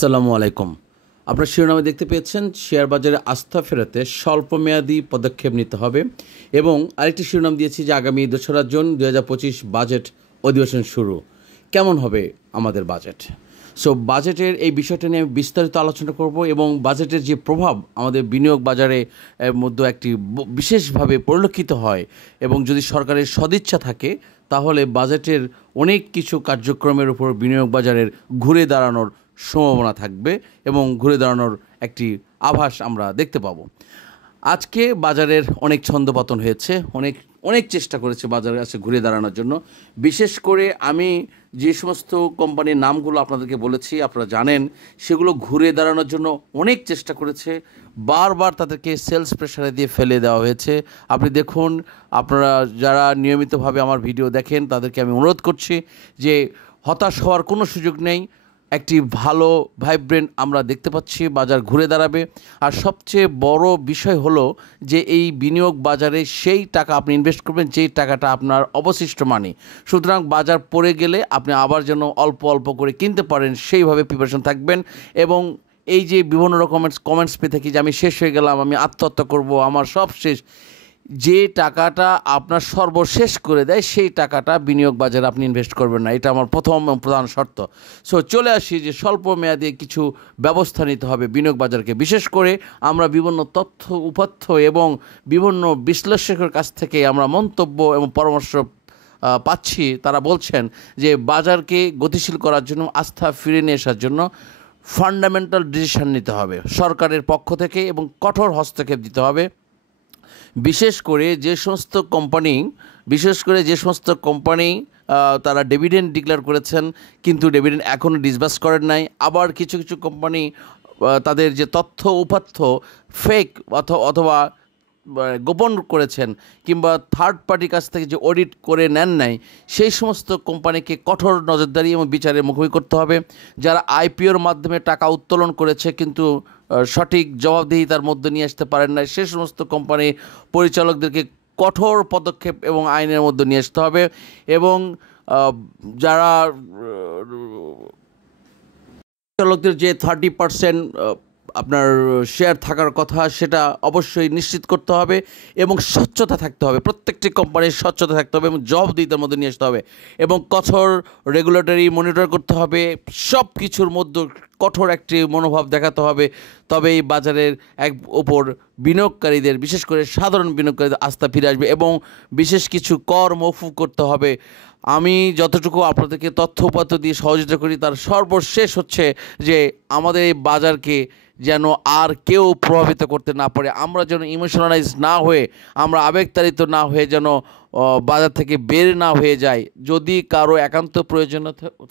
আসসালামু আলাইকুম। আপনার শিরোনামে দেখতে পেয়েছেন শেয়ার বাজারে আস্থা ফেরাতে স্বল্পমেয়াদী পদক্ষেপ নিতে হবে এবং আরেকটি শিরোনাম দিয়েছি যে আগামী ২রা জুন ২০২৫ বাজেট অধিবেশন শুরু। কেমন হবে আমাদের বাজেট? বাজেটের এই বিষয়টা নিয়ে আমি বিস্তারিত আলোচনা করব এবং বাজেটের যে প্রভাব আমাদের বিনিয়োগ বাজারে মধ্যে একটি বিশেষভাবে পরিলক্ষিত হয় এবং যদি সরকারের সদিচ্ছা থাকে তাহলে বাজেটের অনেক কিছু কার্যক্রমের উপর বিনিয়োগ বাজারের ঘুরে দাঁড়ানোর সম্ভাবনা থাকবে এবং ঘুরে দাঁড়ানোর একটি আভাস আমরা দেখতে পাব। আজকে বাজারের অনেক ছন্দপতন হয়েছে, অনেক অনেক চেষ্টা করেছে বাজারের কাছে ঘুরে দাঁড়ানোর জন্য। বিশেষ করে আমি যে সমস্ত কোম্পানির নামগুলো আপনাদেরকে বলেছি, আপনারা জানেন, সেগুলো ঘুরে দাঁড়ানোর জন্য অনেক চেষ্টা করেছে। বারবার তাদেরকে সেলস প্রেশারে দিয়ে ফেলে দেওয়া হয়েছে। আপনি দেখুন, আপনারা যারা নিয়মিতভাবে আমার ভিডিও দেখেন তাদেরকে আমি অনুরোধ করছি যে হতাশ হওয়ার কোনো সুযোগ নেই। একটি ভালো ভাইব্রেন্ট আমরা দেখতে পাচ্ছি, বাজার ঘুরে দাঁড়াবে। আর সবচেয়ে বড় বিষয় হলো যে এই বিনিয়োগ বাজারে সেই টাকা আপনি ইনভেস্ট করবেন যেই টাকাটা আপনার অবশিষ্ট মানি। সুতরাং বাজার পড়ে গেলে আপনি আবার যেন অল্প অল্প করে কিনতে পারেন সেইভাবে প্রিপারেশন থাকবেন। এবং এই যে বিভিন্ন রকমের কমেন্টস পেয়ে থাকি যে আমি শেষ হয়ে গেলাম, আমি আত্মহত্যা করব, আমার সব শেষ, যে টাকাটা আপনার সর্বশেষ করে দেয় সেই টাকাটা বিনিয়োগ বাজারে আপনি ইনভেস্ট করবেন না। এটা আমার প্রথম এবং প্রধান শর্ত। চলে আসি যে স্বল্প মেয়াদে কিছু ব্যবস্থা নিতে হবে বিনিয়োগ বাজারকে। বিশেষ করে আমরা বিভিন্ন তথ্য উপাত্ত এবং বিভিন্ন বিশ্লেষকের কাছ থেকে আমরা মন্তব্য এবং পরামর্শ পাচ্ছি। তারা বলছেন যে বাজারকে গতিশীল করার জন্য, আস্থা ফিরে নিয়ে আসার জন্য ফান্ডামেন্টাল ডিসিশন নিতে হবে সরকারের পক্ষ থেকে এবং কঠোর হস্তক্ষেপ দিতে হবে। বিশেষ করে যে সমস্ত কোম্পানি তারা ডিভিডেন্ড ডিক্লেয়ার করেছেন কিন্তু ডিভিডেন্ড এখনও ডিসবার্স করেন নাই। আবার কিছু কিছু কোম্পানি তাদের যে তথ্য উপাত্ত ফেক অথবা গোপন করেছেন কিংবা থার্ড পার্টির কাছ থেকে যে অডিট করে নেন নাই, সেই সমস্ত কোম্পানিকে কঠোর নজরদারি এবং বিচারের মুখোমুখি করতে হবে। যারা আইপিওর মাধ্যমে টাকা উত্তোলন করেছে কিন্তু সঠিক জবাবদিহিতার মধ্যে নিয়ে আসতে পারেন না, সে সমস্ত কোম্পানির পরিচালকদেরকে কঠোর পদক্ষেপ এবং আইনের মধ্যে নিয়ে আসতে হবে। এবং যারা পরিচালকদের যে 30% আপনার শেয়ার থাকার কথা সেটা অবশ্যই নিশ্চিত করতে হবে এবং স্বচ্ছতা থাকতে হবে। প্রত্যেকটি কোম্পানির স্বচ্ছতা থাকতে হবে এবং জবাবদিহিতার মধ্যে নিয়ে আসতে হবে এবং কঠোর রেগুলেটরি মনিটর করতে হবে। সব কিছুর মধ্যে কঠোর একটি মনোভাব দেখাতে হবে। তবে এই বাজারের ওপর বিনিয়োগকারীদের, বিশেষ করে সাধারণ বিনিয়োগকারীদের আস্থা ফিরে আসবে এবং বিশেষ কিছু কর মওকুফ করতে হবে। আমি যতটুকু আপনাদেরকে তথ্য উপাত্ত দিয়ে সহযোগিতা করি তার সর্বশেষ হচ্ছে যে আমাদের এই বাজারকে যেন আর কেউ প্রভাবিত করতে না পারে। আমরা যেন ইমোশনালাইজ না হয়ে, আমরা আবেগতাড়িত না হয়ে যেন বাজার থেকে বের না হয়ে যায়। যদি কারো একান্ত প্রয়োজন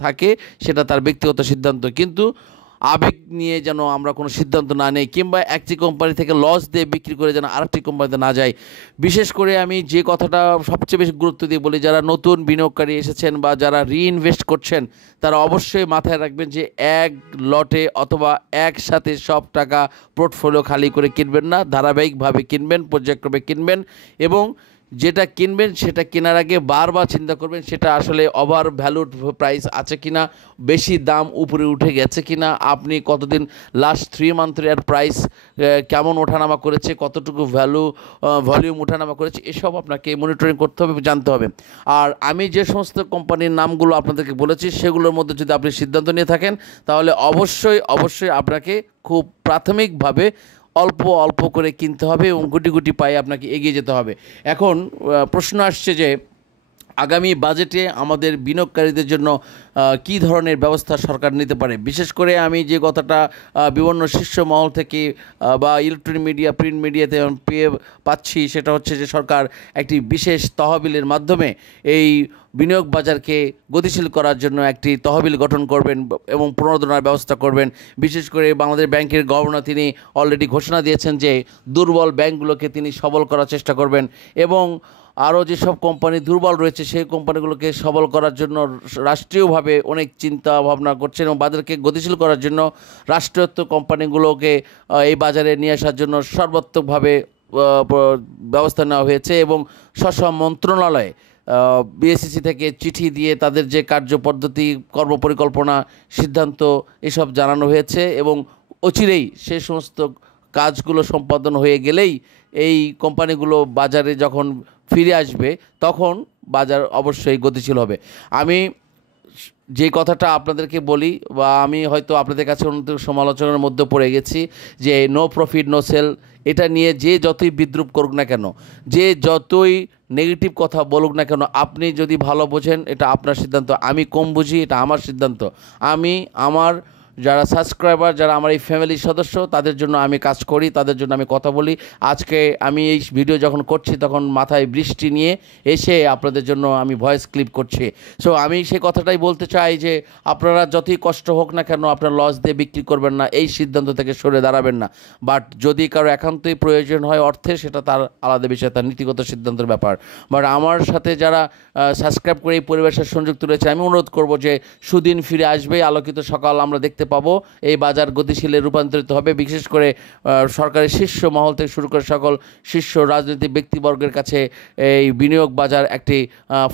থাকে সেটা তার ব্যক্তিগত সিদ্ধান্ত, কিন্তু আবেগ নিয়ে যেন আমরা কোনো সিদ্ধান্ত না নেই কিংবা একটি কোম্পানি থেকে লস দিয়ে বিক্রি করে যেন আরেকটি কোম্পানিতে না যায়। বিশেষ করে আমি যে কথাটা সবচেয়ে বেশি গুরুত্ব দিয়ে বলি, যারা নতুন বিনিয়োগকারী এসেছেন বা যারা রিইনভেস্ট করছেন তারা অবশ্যই মাথায় রাখবেন যে এক লটে অথবা একসাথে সব টাকা পোর্টফোলিও খালি করে কিনবেন না, ধারাবাহিকভাবে কিনবেন, পর্যায়ক্রমে কিনবেন এবং যেটা কিনবেন সেটা কেনার আগে বারবার চিন্তা করবেন সেটা আসলে ওভার ভ্যালুড প্রাইস আছে কিনা, বেশি দাম উপরে উঠে গেছে কিনা, আপনি কতদিন লাস্ট 3 মান্থের এর প্রাইস কেমন ওঠানামা করেছে, কতটুকু ভলিউম ওঠানামা করেছে, এসব আপনাকে মনিটরিং করতে হবে, জানতে হবে। আর আমি যে সমস্ত কোম্পানির নামগুলো আপনাদেরকে বলেছি সেগুলোর মধ্যে যদি আপনি সিদ্ধান্ত নিয়ে থাকেন তাহলে অবশ্যই আপনাকে খুব প্রাথমিকভাবে অল্প অল্প করে কিনতে হবে এবং গুটি গুটি পায়ে আপনাকে এগিয়ে যেতে হবে। এখন প্রশ্ন আসছে যে আগামী বাজেটে আমাদের বিনিয়োগকারীদের জন্য কী ধরনের ব্যবস্থা সরকার নিতে পারে। বিশেষ করে আমি যে কথাটা বিভিন্ন শীর্ষ মহল থেকে বা ইলেকট্রনিক মিডিয়া, প্রিন্ট মিডিয়াতে পেয়ে পাচ্ছি সেটা হচ্ছে যে সরকার একটি বিশেষ তহবিলের মাধ্যমে এই বিনিয়োগ বাজারকে গতিশীল করার জন্য একটি তহবিল গঠন করবেন এবং পুনরুদ্ধারের ব্যবস্থা করবেন। বিশেষ করে বাংলাদেশ ব্যাংকের গভর্নর তিনি অলরেডি ঘোষণা দিয়েছেন যে দুর্বল ব্যাংকগুলোকে তিনি সবল করার চেষ্টা করবেন এবং আরও যেসব কোম্পানি দুর্বল রয়েছে সেই কোম্পানিগুলোকে সবল করার জন্য রাষ্ট্রীয়ভাবে অনেক চিন্তা ভাবনা করছেন এবং বাজারকে গতিশীল করার জন্য রাষ্ট্রায়ত্ত কোম্পানিগুলোকে এই বাজারে নিয়ে আসার জন্য সর্বাত্মকভাবে ব্যবস্থা নেওয়া হয়েছে এবং স্ব মন্ত্রণালয়ে বিএসইসি থেকে চিঠি দিয়ে তাদের যে কার্যপদ্ধতি, কর্মপরিকল্পনা, সিদ্ধান্ত এসব জানানো হয়েছে এবং অচিরেই সে সমস্ত কাজগুলো সম্পাদন হয়ে গেলেই এই কোম্পানিগুলো বাজারে যখন ফিরে আসবে তখন বাজার অবশ্যই গতিশীল হবে। আমি যে কথাটা আপনাদেরকে বলি, বা আমি হয়তো আপনাদের কাছে অন্য সমালোচনার মধ্যে পড়ে গেছি, যে নো প্রফিট নো সেল, এটা নিয়ে যে যতই বিদ্রূপ করুক না কেন, যে যতই নেগেটিভ কথা বলুক না কেন, আপনি যদি ভালো বোঝেন এটা আপনার সিদ্ধান্ত, আমি কম বুঝি এটা আমার সিদ্ধান্ত। আমি আমার যারা সাবস্ক্রাইবার, যারা আমার এই ফ্যামিলির সদস্য, তাদের জন্য আমি কাজ করি, তাদের জন্য আমি কথা বলি। আজকে আমি এই ভিডিও যখন করছি তখন মাথায় বৃষ্টি নিয়ে এসে আপনাদের জন্য আমি ভয়েস ক্লিপ করছি। সো আমি সেই কথাটাই বলতে চাই যে আপনারা যতই কষ্ট হোক না কেন আপনার লস দিয়ে বিক্রি করবেন না, এই সিদ্ধান্ত থেকে সরে দাঁড়াবেন না। বাট যদি কারো একান্তই প্রয়োজন হয় অর্থে, সেটা তার আলাদা বিষয়, তার নীতিগত সিদ্ধান্তের ব্যাপার। বাট আমার সাথে যারা সাবস্ক্রাইব করে এই পরিবেশের সংযুক্ত রয়েছে, আমি অনুরোধ করব যে সুদিন ফিরে আসবে, আলোকিত সকাল আমরা দেখতে পাবো, এই বাজার গতিশীলে রূপান্তরিত হবে। বিশেষ করে সরকারের শীর্ষ মহল থেকে শুরু করে সকল শীর্ষ রাজনৈতিক ব্যক্তিবর্গের কাছে এই বিনিয়োগ বাজার একটি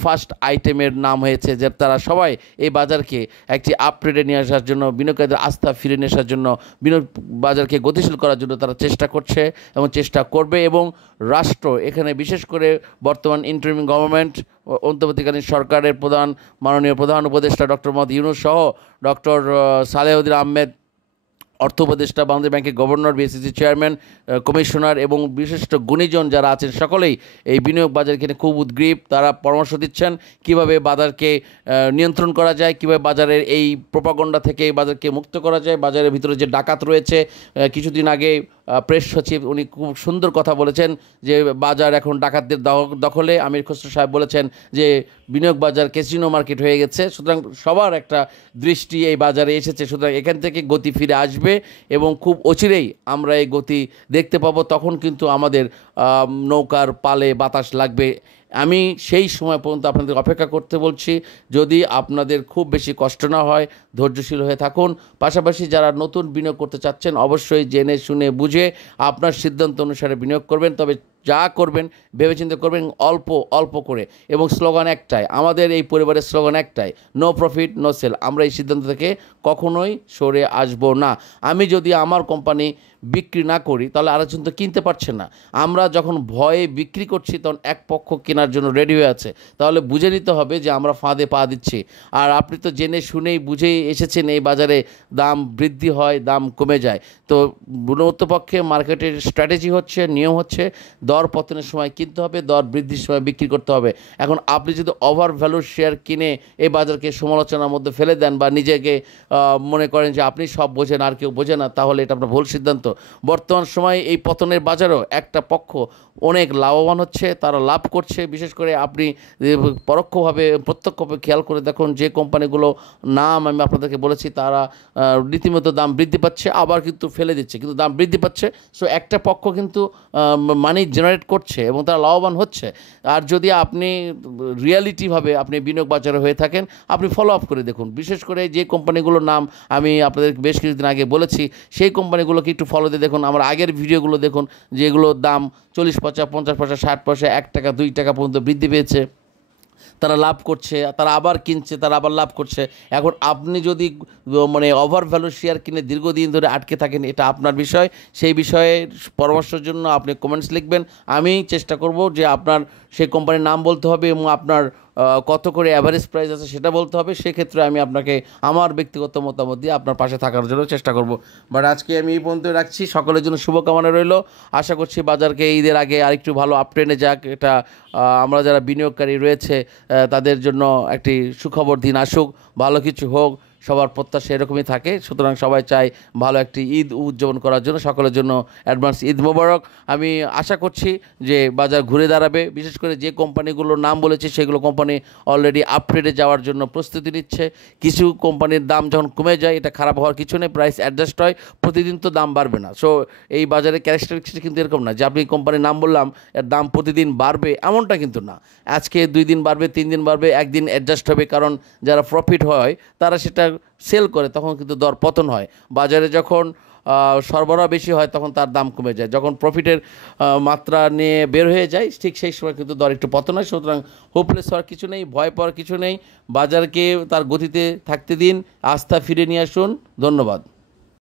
ফার্স্ট আইটেমের নাম হয়েছে, যে তারা সবাই এই বাজারকে একটি আপগ্রেডে নিয়ে আসার জন্য, বিনিয়োগকারীদের আস্থা ফিরে নিয়ে আসার জন্য, বিনিয়োগ বাজারকে গতিশীল করার জন্য তারা চেষ্টা করছে এবং চেষ্টা করবে। এবং রাষ্ট্র এখানে বিশেষ করে বর্তমান ইন্টারিম গভর্নমেন্ট, অন্তর্বর্তীকালীন সরকারের মাননীয় প্রধান উপদেষ্টা ডক্টর মোহাম্মদ ইউনূস সহ ডক্টর সালেহুদ্দিন আহমেদ, অর্থ উপদেষ্টা, বাংলাদেশ ব্যাংকের গভর্নর, বিএসইসি চেয়ারম্যান, কমিশনার এবং বিশিষ্ট গুণীজন যারা আছেন সকলেই এই বিনিয়োগ বাজারকে নিয়ে খুব উদ্গ্রীব। তারা পরামর্শ দিচ্ছেন কীভাবে বাজারকে নিয়ন্ত্রণ করা যায়, কীভাবে বাজারের এই প্রোপাগন্ডা থেকে বাজারকে মুক্ত করা যায়। বাজারের ভিতরে যে ডাকাত রয়েছে, কিছুদিন আগে প্রেস সচিব উনি খুব সুন্দর কথা বলেছেন যে বাজার এখন ডাকাতদের দখলে। আমির খসরু সাহেব বলেছেন যে বিনিয়োগ বাজার ক্যাসিনো মার্কেট হয়ে গেছে। সুতরাং সবার একটা দৃষ্টি এই বাজারে এসেছে, সুতরাং এখান থেকে গতি ফিরে আসবে এবং খুব অচিরেই আমরা এই গতি দেখতে পাবো। তখন কিন্তু আমাদের নৌকার পালে বাতাস লাগবে। আমি সেই সময় পর্যন্ত আপনাদের অপেক্ষা করতে বলছি। যদি আপনাদের খুব বেশি কষ্ট না হয়, ধৈর্যশীল হয়ে থাকুন। পাশাপাশি যারা নতুন বিনিয়োগ করতে চাচ্ছেন অবশ্যই জেনে শুনে বুঝে আপনার সিদ্ধান্ত অনুসারে বিনিয়োগ করবেন। তবে যা করবেন ভেবেচিন্তে করবেন, অল্প অল্প করে। এবং স্লোগান একটাই, আমাদের এই পরিবারের স্লোগান একটাই, নো প্রফিট নো সেল। আমরা এই সিদ্ধান্ত থেকে কখনোই সরে আসব না। আমি যদি আমার কোম্পানি বিক্রি না করি তাহলে আরেকজন তো কিনতে পারছে না। আমরা যখন ভয়ে বিক্রি করছি তখন এক পক্ষ কেনার জন্য রেডি হয়ে আছে, তাহলে বুঝে নিতে হবে যে আমরা ফাঁদে পা দিচ্ছি। আর আপনি তো জেনে শুনেই বুঝেই এসেছেন এই বাজারে দাম বৃদ্ধি হয়, দাম কমে যায়। তো গুণগতপক্ষে মার্কেটের স্ট্র্যাটেজি হচ্ছে, নিয়ম হচ্ছে, দর পতনের সময় কিনতে হবে, দর বৃদ্ধির সময় বিক্রি করতে হবে। এখন আপনি যদি ওভার ভ্যালুর শেয়ার কিনে এই বাজারকে সমালোচনার মধ্যে ফেলে দেন বা নিজেকে মনে করেন যে আপনি সব বোঝেন আর কেউ বোঝে না, তাহলে এটা আপনার ভুল সিদ্ধান্ত। বর্তমান সময়ে এই পতনের বাজারও একটা পক্ষ অনেক লাভবান হচ্ছে, তারা লাভ করছে। বিশেষ করে আপনি পরোক্ষভাবে প্রত্যক্ষভাবে খেয়াল করে দেখুন, যে কোম্পানিগুলো নাম আমি আপনাদেরকে বলেছি তারা রীতিমতো দাম বৃদ্ধি পাচ্ছে, আবার কিন্তু ফেলে দিচ্ছে, কিন্তু দাম বৃদ্ধি পাচ্ছে। সো একটা পক্ষ কিন্তু মানি জেনারেট করছে এবং তারা লাভবান হচ্ছে। আর যদি আপনি রিয়ালিটিভাবে আপনি বিনিয়োগ বাজারে হয়ে থাকেন, আপনি ফলো আপ করে দেখুন। বিশেষ করে যে কোম্পানিগুলোর নাম আমি আপনাদের বেশ কিছুদিন আগে বলেছি, সেই কোম্পানিগুলোকে একটু ফলো দিয়ে দেখুন। আমার আগের ভিডিওগুলো দেখুন, যেগুলোর দাম 40 পয়সা, 50 পয়সা, 60 পয়সা, 1 টাকা, 2 টাকা পর্যন্ত বৃদ্ধি পেয়েছে। তারা লাভ করছে, তারা আবার কিনছে, তারা আবার লাভ করছে। এখন আপনি যদি মানে ওভার ভ্যালু শেয়ার কিনে দীর্ঘদিন ধরে আটকে থাকেন, এটা আপনার বিষয়। সেই বিষয়ে পরামর্শের জন্য আপনি কমেন্টস লিখবেন। আমি চেষ্টা করব যে আপনার সেই কোম্পানির নাম বলতে হবে এবং আপনার কত করে অ্যাভারেজ প্রাইস আছে সেটা বলতে হবে। সেক্ষেত্রে আমি আপনাকে আমার ব্যক্তিগত মতামত দিয়ে আপনার পাশে থাকার জন্য চেষ্টা করব। বাট আজকে আমি এই পর্যন্ত রাখছি। সকলের জন্য শুভকামনা রইল। আশা করছি বাজারকে ঈদের আগে আরেকটু ভালো আপট্রেন্ডে যাক। এটা আমরা যারা বিনিয়োগকারী রয়েছে তাদের জন্য একটি সুখবর দিন আসুক, ভালো কিছু হোক, সবার প্রত্যাশা এরকমই থাকে। সুতরাং সবাই চায় ভালো একটি ঈদ উদযাপন করার জন্য। সকলের জন্য অ্যাডভান্স ঈদ মোবারক। আমি আশা করছি যে বাজার ঘুরে দাঁড়াবে। বিশেষ করে যে কোম্পানিগুলোর নাম বলেছি সেগুলো কোম্পানি অলরেডি আপগ্রেডে যাওয়ার জন্য প্রস্তুতি নিচ্ছে। কিছু কোম্পানির দাম যখন কমে যায় এটা খারাপ হওয়ার কিছু নেই, প্রাইস অ্যাডজাস্ট হয়, প্রতিদিন তো দাম বাড়বে না। সো এই বাজারের ক্যারেক্টারিস্টিক্স কিন্তু এরকম না যে আপনি কোম্পানির নাম বললাম এর দাম প্রতিদিন বাড়বে, এমনটা কিন্তু না। আজকে 2 দিন বাড়বে, 3 দিন বাড়বে, একদিন অ্যাডজাস্ট হবে। কারণ যারা প্রফিট হয় তারা সেটা সেল করে তখন কিন্তু দর পতন হয়। বাজারে যখন সরবরাহ বেশি হয় তখন তার দাম কমে যায়, যখন প্রফিটের মাত্রা নিয়ে বের হয়ে যায় ঠিক সেই সময় কিন্তু দর একটু পতন হয়। সুতরাং হোপলেস হওয়ার কিছু নেই, ভয় পাওয়ার কিছু নেই, বাজারকে তার গতিতে থাকতে দিন, আস্থা ফিরে নিয়ে আসুন। ধন্যবাদ।